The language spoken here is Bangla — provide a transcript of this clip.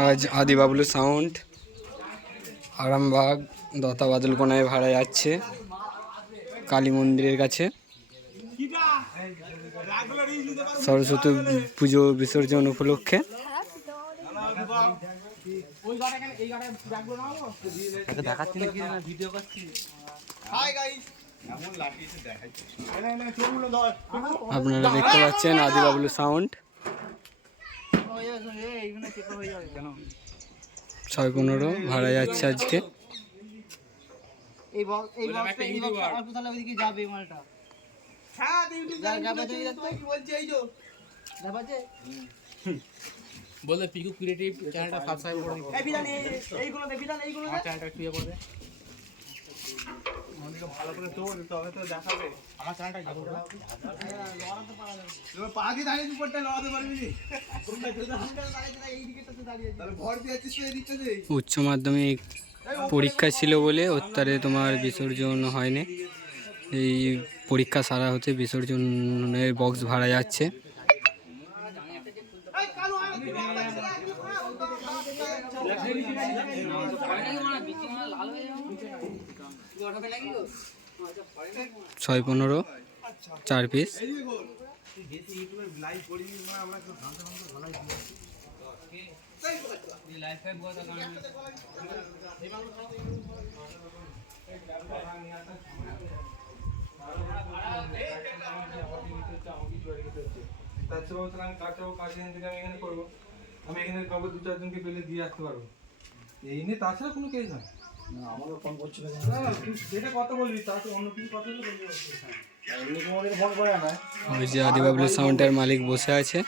আজ আদি বাবলু সাউন্ড আরামবাগ দতা বাদল কোনায় ভাড়া যাচ্ছে, কালী মন্দিরের কাছে। সরস্বতী পুজো বিসর্জন উপলক্ষে। আপনারা দেখতে পাচ্ছেন আদি বাবলু সাউন্ড ছয় পনেরো ভাড়া যাচ্ছে আজকে এই বক্স এই বক্সটা এই বক্স আর কোথাও ওইদিকে যাবে এই মালটা যা- যা বাজে ওই যাচ্ছে। যা বাজে। বললে পিকু ক্রিয়েটিভ চ্যানেলটা সাবস্ক্রাইব করে দিন এই বিধান, এই- এইগুলো দে, বিধান, এইগুলো দে। আমার চ্যানেলটা একটু ইয়ে করে দে। আমার চ্যানেলটা ইয়ে করে দে। উচ্চ মাধ্যমিক পরীক্ষা ছিল বলে অত্যারে তোমার বিসর্জন হয়নি। এই পরীক্ষা সারা হতে বিসর্জনের বক্স ভাড়া যাচ্ছে। ছয় পনেরো, চার পিস তার চেয়ে বলতে আমি কাজ যাবো কাজ এখান থেকে আমি এখানে করবো আমি এখানে কাউকে দু চারজনকে পেলে দিয়ে আসতে পারবো এই নিয়ে তাছাড়া কোনো কেস না আমাকে ফোন করছিল যেটা কথা বলবি অন্য কিছু কথা ওই যে আদি বাবলু সাউন্ডের মালিক বসে আছে।